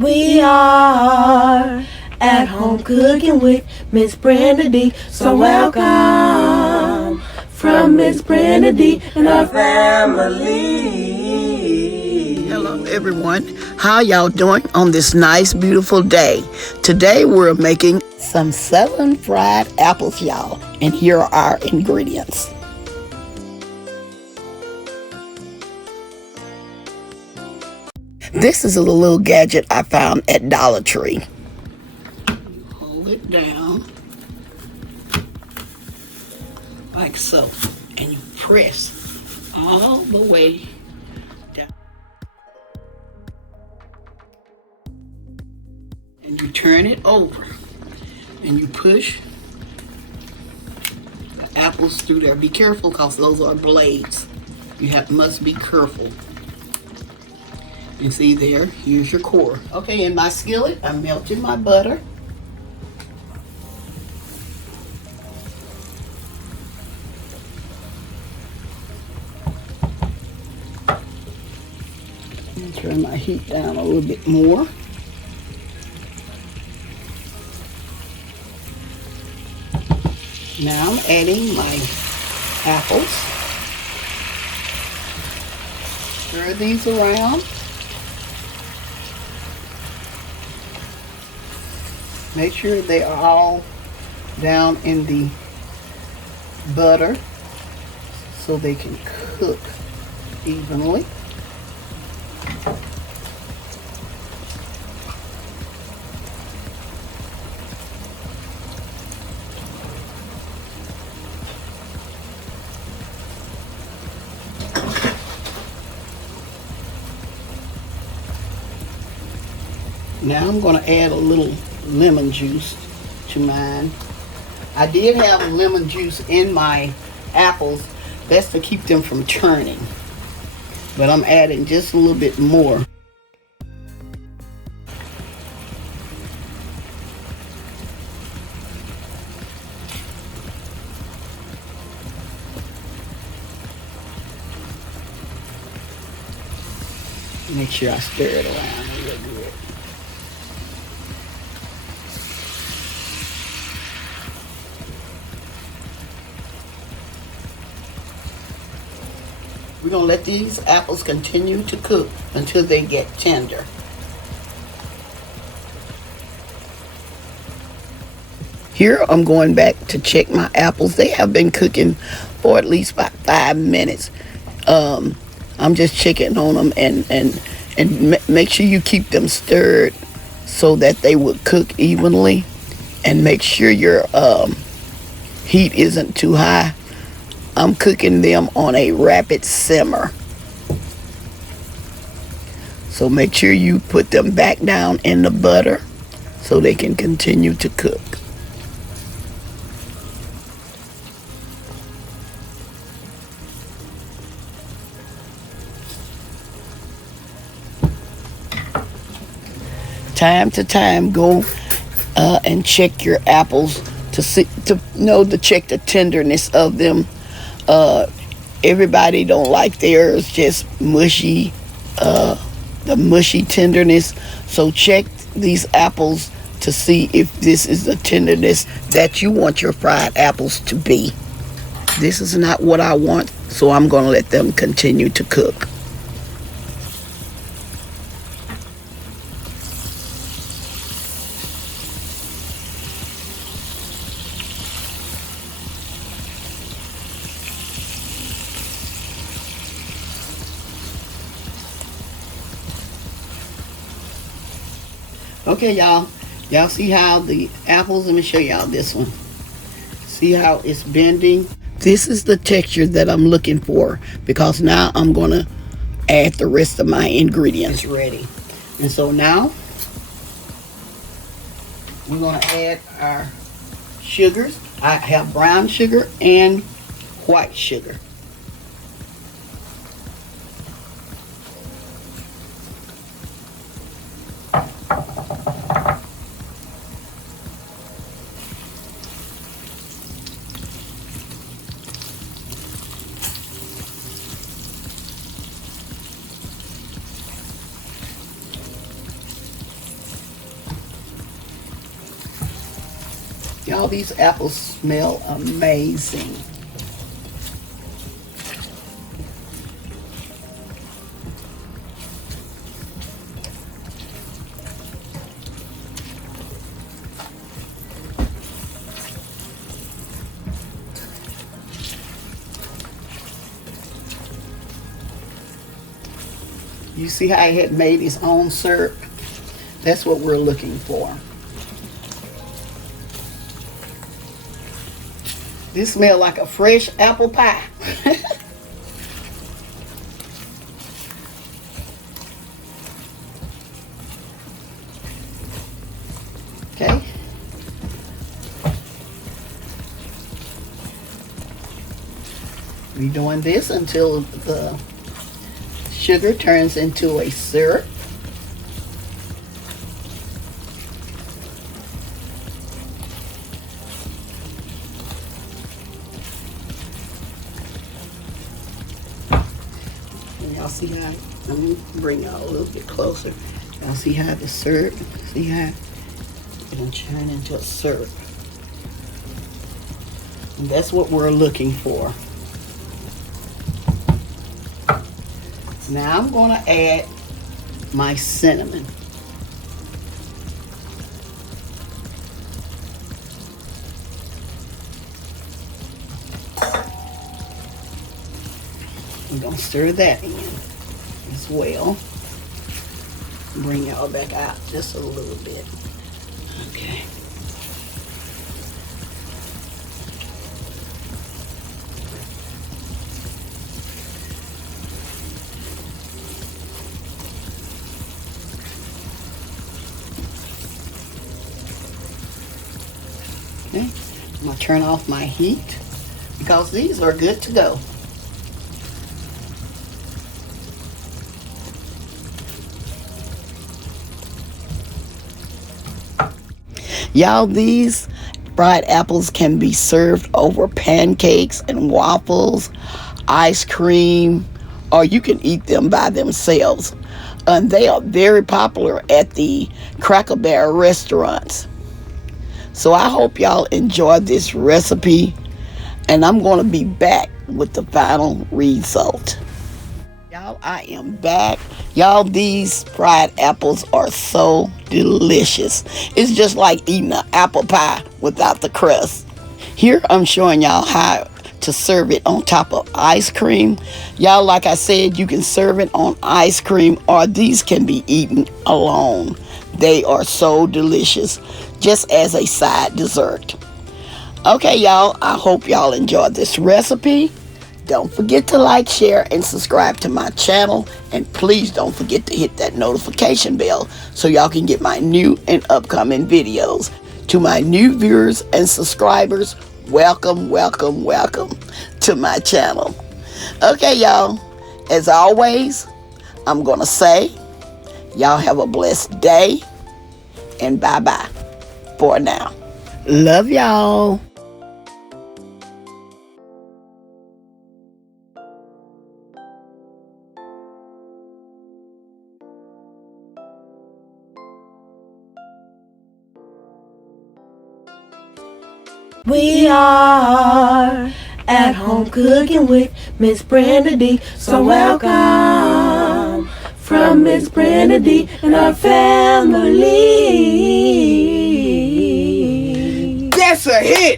We are at home cooking with MsBrendaDee. So welcome from MsBrendaDee and our family. Hello everyone. How y'all doing on this nice beautiful day? Today we're making some southern fried apples, y'all. And here are our ingredients. This is a little gadget I found at Dollar Tree. Hold it down like so, and you press all the way down. And you turn it over, and you push the apples through there. Be careful, because those are blades. Must be careful. You see there, here's your core. Okay, in my skillet, I'm melting my butter. Turn my heat down a little bit more. Now I'm adding my apples. Stir these around. Make sure they are all down in the butter so they can cook evenly. Now I'm going to add a little lemon juice to mine. I did have lemon juice in my apples. That's to keep them from turning. But I'm adding just a little bit more. Make sure I stir it around real good. We're going to let these apples continue to cook until they get tender. Here I'm going back to check my apples. They have been cooking for at least about 5 minutes. I'm just checking on them and make sure you keep them stirred so that they will cook evenly. And make sure your heat isn't too high. I'm cooking them on a rapid simmer. So make sure you put them back down in the butter so they can continue to cook. Time to time, go and check your apples to check the tenderness of them. Everybody don't like theirs just mushy, the mushy tenderness. So check these apples to see if this is the tenderness that you want your fried apples to be. This is not what I want, so I'm going to let them continue to cook. Okay, y'all see how the apples, let me show y'all this one. See how it's bending? This is the texture that I'm looking for, because now I'm going to add the rest of my ingredients. It's ready. And so now we're going to add our sugars. I have brown sugar and white sugar. Y'all, these apples smell amazing. You see how he had made his own syrup? That's what we're looking for. This smells like a fresh apple pie. Okay. We're doing this until the sugar turns into a syrup. And y'all see how, let me bring y'all a little bit closer. Y'all see how the syrup, see how it'll turn into a syrup. And that's what we're looking for. Now I'm going to add my cinnamon. I'm going to stir that in as well. Bring y'all back out just a little bit. Okay. Okay, I'm going to turn off my heat because these are good to go. Y'all, these fried apples can be served over pancakes and waffles, ice cream, or you can eat them by themselves. And they are very popular at the Cracker Barrel restaurants. So I hope y'all enjoy this recipe, and I'm going to be back with the final result. Y'all, I am back. Y'all, these fried apples are so delicious. It's just like eating an apple pie without the crust. Here I'm showing y'all how to serve it on top of ice cream. Y'all, like I said, you can serve it on ice cream, or these can be eaten alone. They are so delicious, just as a side dessert. Okay, y'all, I hope y'all enjoyed this recipe. Don't forget to like, share, and subscribe to my channel. And please don't forget to hit that notification bell so y'all can get my new and upcoming videos. To my new viewers and subscribers, welcome, welcome, welcome to my channel. Okay, y'all, as always, I'm going to say, y'all have a blessed day, and bye-bye for now. Love y'all. We are at home cooking with MsBrendaDee. So welcome from MsBrendaDee and our family. That's a hit.